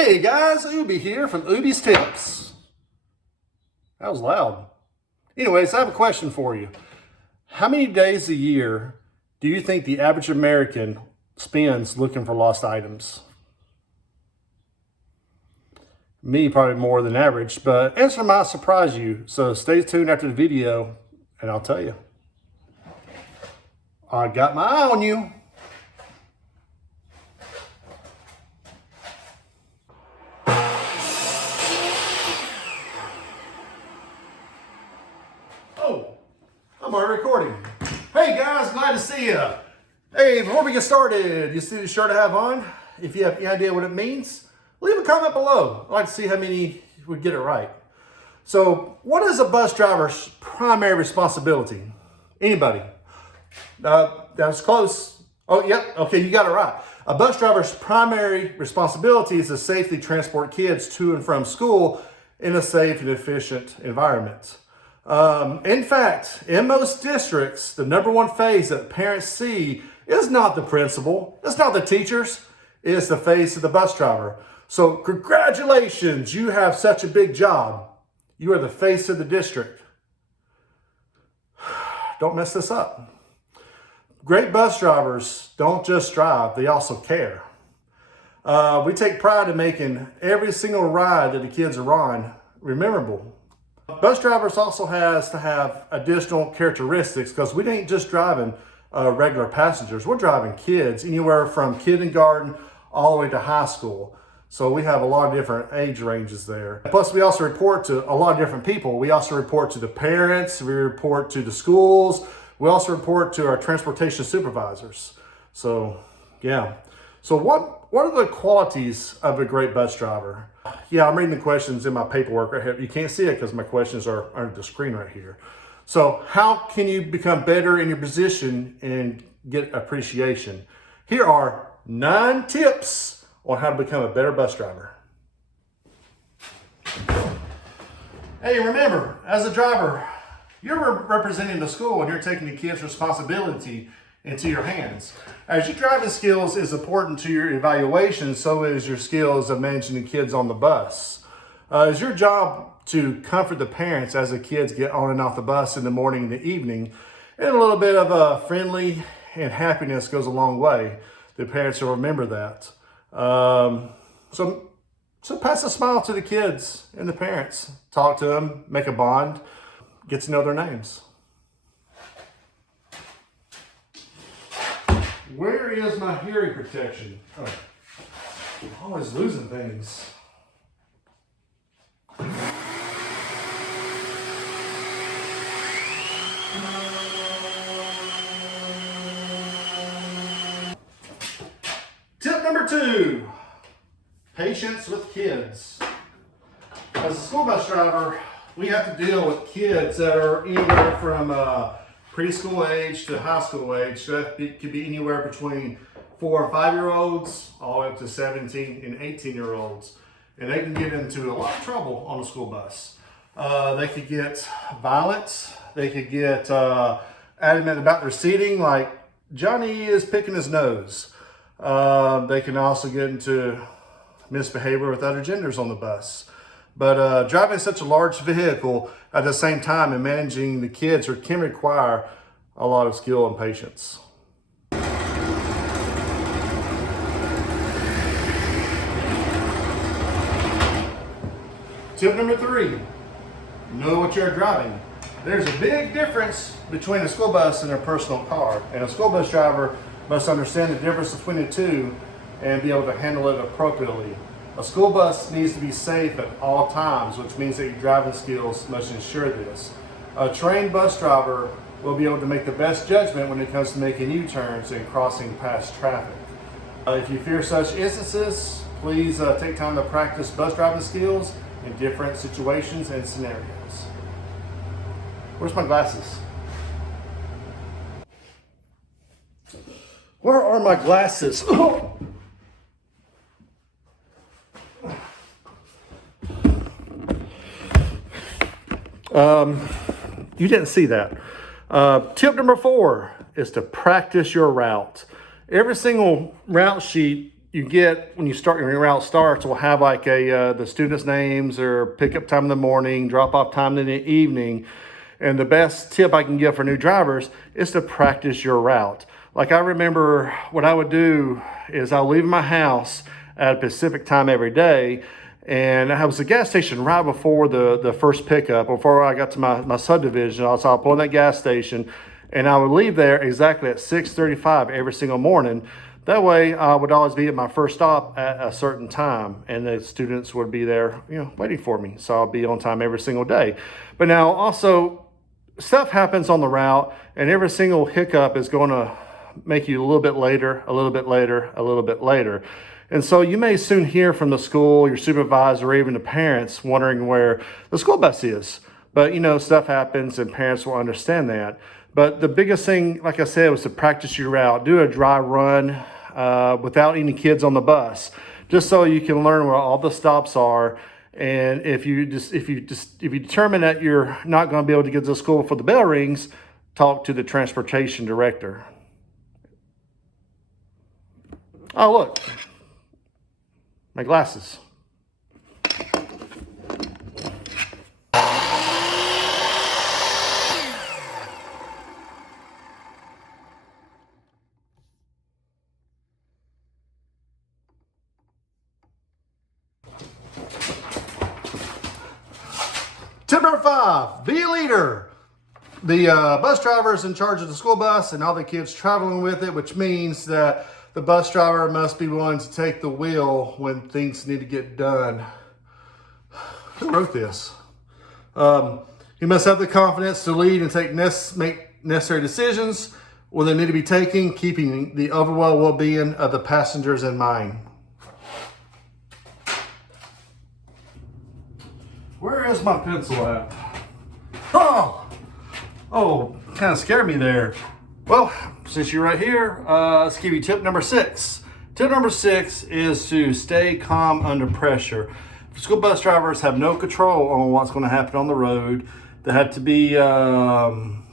Hey guys, Ubi here from Ubi's Tips. That was loud. Anyways, I have a question for you. How many days a year do you think the average American spends looking for lost items? Me, probably more than average, but answer might surprise you. So stay tuned after the video and I'll tell you. I got my eye on you. Oh, I'm already recording. Hey guys, glad to see you. Hey, before we get started, you see the shirt I have on? If you have any idea what it means, leave a comment below. I'd like to see how many would get it right. So, what is a bus driver's primary responsibility? Anybody? That was close. Oh, yep. Okay, you got it right. A bus driver's primary responsibility is to safely transport kids to and from school in a safe and efficient environment. In fact, in most districts, the number one face that parents see is not the principal, it's not the teachers, it's the face of the bus driver. So congratulations, you have such a big job. You are the face of the district. Don't mess this up. Great bus drivers don't just drive, they also care. We take pride in making every single ride that the kids are on memorable. Bus drivers also has to have additional characteristics because we ain't just driving regular passengers. We're driving kids anywhere from kindergarten all the way to high school. So we have a lot of different age ranges there. Plus we also report to a lot of different people. We also report to the parents, we report to the schools, we also report to our transportation supervisors. So yeah. So what are the qualities of a great bus driver? Yeah, I'm reading the questions in my paperwork right here. You can't see it because my questions are on the screen right here. So how can you become better in your position and get appreciation? Here are 9 tips on how to become a better bus driver. Hey, remember, as a driver, you're representing the school and you're taking the kids' responsibility into your hands. As your driving skills is important to your evaluation, so is your skills of managing the kids on the bus. It's your job to comfort the parents as the kids get on and off the bus in the morning and the evening, and a little bit of a friendly and happiness goes a long way. The parents will remember that. So pass a smile to the kids and the parents. Talk to them, make a bond, get to know their names. Where is my hearing protection? Oh, I'm always losing things. Tip number 2, patience with kids. As a school bus driver, we have to deal with kids that are anywhere from preschool age to high school age. So that could be anywhere between 4 and 5-year-olds all the way up to 17 and 18-year-olds. And they can get into a lot of trouble on a school bus. They could get violent. They could get adamant about their seating, like Johnny is picking his nose. They can also get into misbehavior with other genders on the bus. But driving such a large vehicle at the same time and managing the kids can require a lot of skill and patience. Tip number 3, know what you're driving. There's a big difference between a school bus and a personal car, and a school bus driver must understand the difference between the two and be able to handle it appropriately. A school bus needs to be safe at all times, which means that your driving skills must ensure this. A trained bus driver will be able to make the best judgment when it comes to making U-turns and crossing past traffic. If you fear such instances, please take time to practice bus driving skills in different situations and scenarios. Where's my glasses? Where are my glasses? You didn't see that. Tip number 4 is to practice your route. Every single route sheet you get when your route starts, will have like the students' names or pickup time in the morning, drop off time in the evening. And the best tip I can give for new drivers is to practice your route. Like I remember what I would do is I'll leave my house at a Pacific time every day. And I was at the gas station right before the first pickup, before I got to my subdivision. So I'll pull in that gas station and I would leave there exactly at 6:35 every single morning. That way I would always be at my first stop at a certain time and the students would be there, waiting for me. So I'll be on time every single day. But now also stuff happens on the route and every single hiccup is going to make you a little bit later, a little bit later, a little bit later. And so you may soon hear from the school, your supervisor, or even the parents wondering where the school bus is. But stuff happens and parents will understand that. But the biggest thing, like I said, was to practice your route. Do a dry run without any kids on the bus, just so you can learn where all the stops are. And if you determine that you're not going to be able to get to school before the bell rings, talk to the transportation director. Oh, look. My glasses. Tip number 5, be a leader. The bus driver is in charge of the school bus and all the kids traveling with it, which means that the bus driver must be willing to take the wheel when things need to get done. Who wrote this? He must have the confidence to lead and make necessary decisions when they need to be taken, keeping the overall well-being of the passengers in mind. Where is my pencil at? Oh, kind of scared me there. Well, since you're right here, let's give you tip number 6. Tip number 6 is to stay calm under pressure. School bus drivers have no control on what's going to happen on the road. They have to be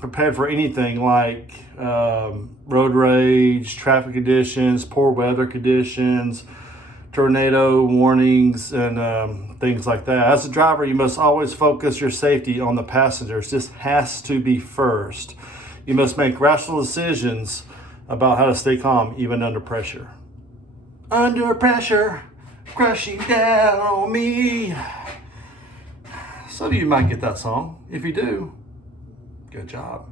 prepared for anything like road rage, traffic conditions, poor weather conditions, tornado warnings, and things like that. As a driver, you must always focus your safety on the passengers. This has to be first. You must make rational decisions about how to stay calm, even under pressure. Under pressure, crashing down on me. Some of you might get that song. If you do, good job.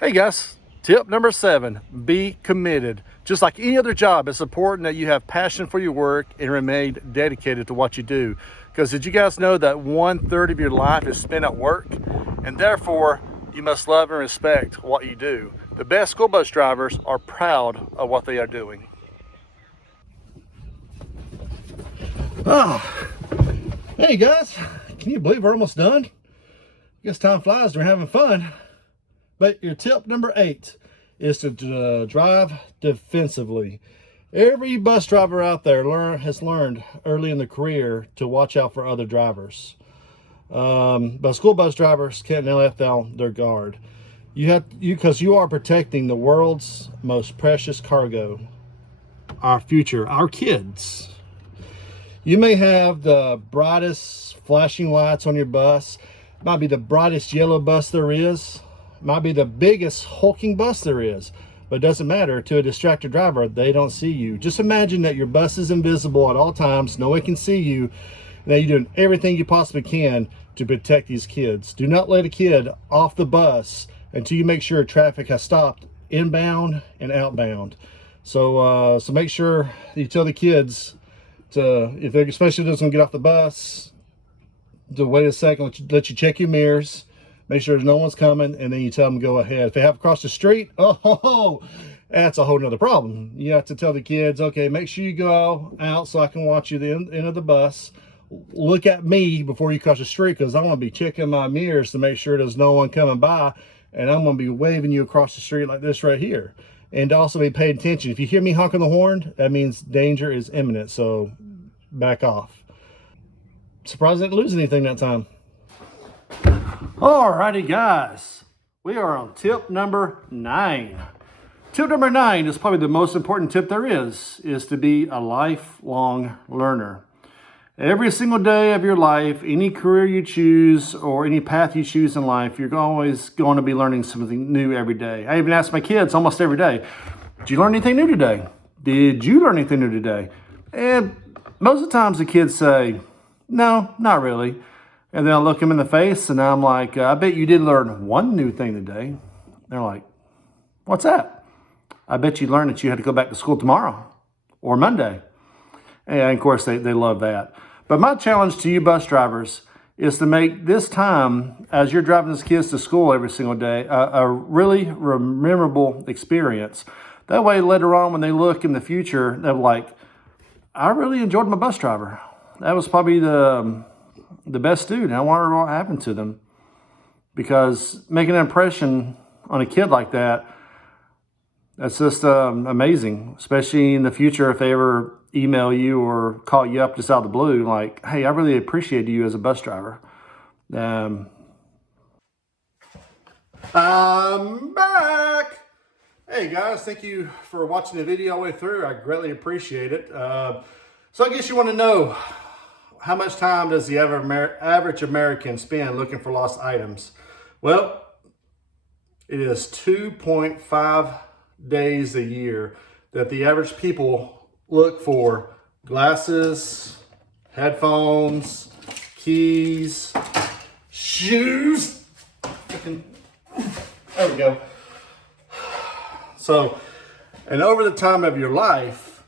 Hey guys, tip number 7, be committed. Just like any other job, it's important that you have passion for your work and remain dedicated to what you do. Because did you guys know that 1/3 of your life is spent at work? And therefore, you must love and respect what you do. The best school bus drivers are proud of what they are doing. Oh, hey guys, can you believe we're almost done? I guess time flies, we're having fun. But your tip number 8 is to drive defensively. Every bus driver out there has learned early in their career to watch out for other drivers. But school bus drivers can't let down their guard. Because you are protecting the world's most precious cargo, our future, our kids. You may have the brightest flashing lights on your bus. Might be the brightest yellow bus there is. Might be the biggest hulking bus there is. But it doesn't matter. To a distracted driver, they don't see you. Just imagine that your bus is invisible at all times. No one can see you. And that you're doing everything you possibly can to protect these kids. Do not let a kid off the bus until you make sure traffic has stopped inbound and outbound. So make sure you tell the kids to, if they're especially doesn't get off the bus, to wait a second, let you check your mirrors, make sure no one's coming, and then you tell them to go ahead. If they have to cross the street, that's a whole nother problem. You have to tell the kids, okay, make sure you go out so I can watch you the end of the bus. Look at me before you cross the street, because I'm going to be checking my mirrors to make sure there's no one coming by, and I'm going to be waving you across the street like this right here. And also be paying attention. If you hear me honking the horn, that means danger is imminent, so back off. Surprised I didn't lose anything that time. Alrighty guys, we are on tip number 9. Tip number 9 is probably the most important tip there is to be a lifelong learner. Every single day of your life, any career you choose or any path you choose in life, you're always going to be learning something new every day. I even ask my kids almost every day, did you learn anything new today? Did you learn anything new today? And most of the times the kids say, no, not really. And then I look them in the face and I'm like, I bet you did learn one new thing today. They're like, what's that? I bet you learned that you had to go back to school tomorrow or Monday. And of course, they love that. But my challenge to you bus drivers is to make this time, as you're driving these kids to school every single day, a really memorable experience. That way, later on, when they look in the future, they're like, I really enjoyed my bus driver. That was probably the best student. I wonder what happened to them. Because making an impression on a kid like that, that's just amazing, especially in the future if they ever email you or call you up just out of the blue, like, hey, I really appreciate you as a bus driver. I'm back. Hey guys, thank you for watching the video all the way through. I greatly appreciate it. So I guess you want to know, how much time does the average American spend looking for lost items? Well, it is 2.5 days a year that the average people look for glasses, headphones, keys, shoes. There we go. So, and over the time of your life,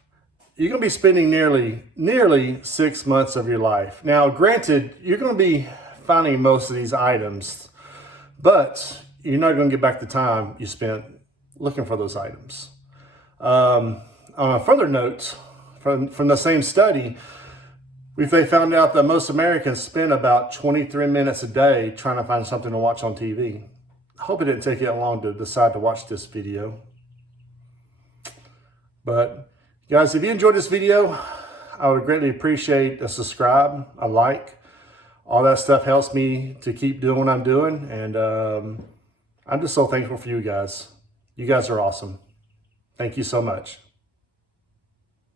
you're going to be spending nearly 6 months of your life. Now, granted, you're going to be finding most of these items, but you're not going to get back the time you spent looking for those items. On a further note, from the same study, they found out that most Americans spend about 23 minutes a day trying to find something to watch on TV. I hope it didn't take you that long to decide to watch this video. But guys, if you enjoyed this video, I would greatly appreciate a subscribe, a like. All that stuff helps me to keep doing what I'm doing. And I'm just so thankful for you guys. You guys are awesome. Thank you so much.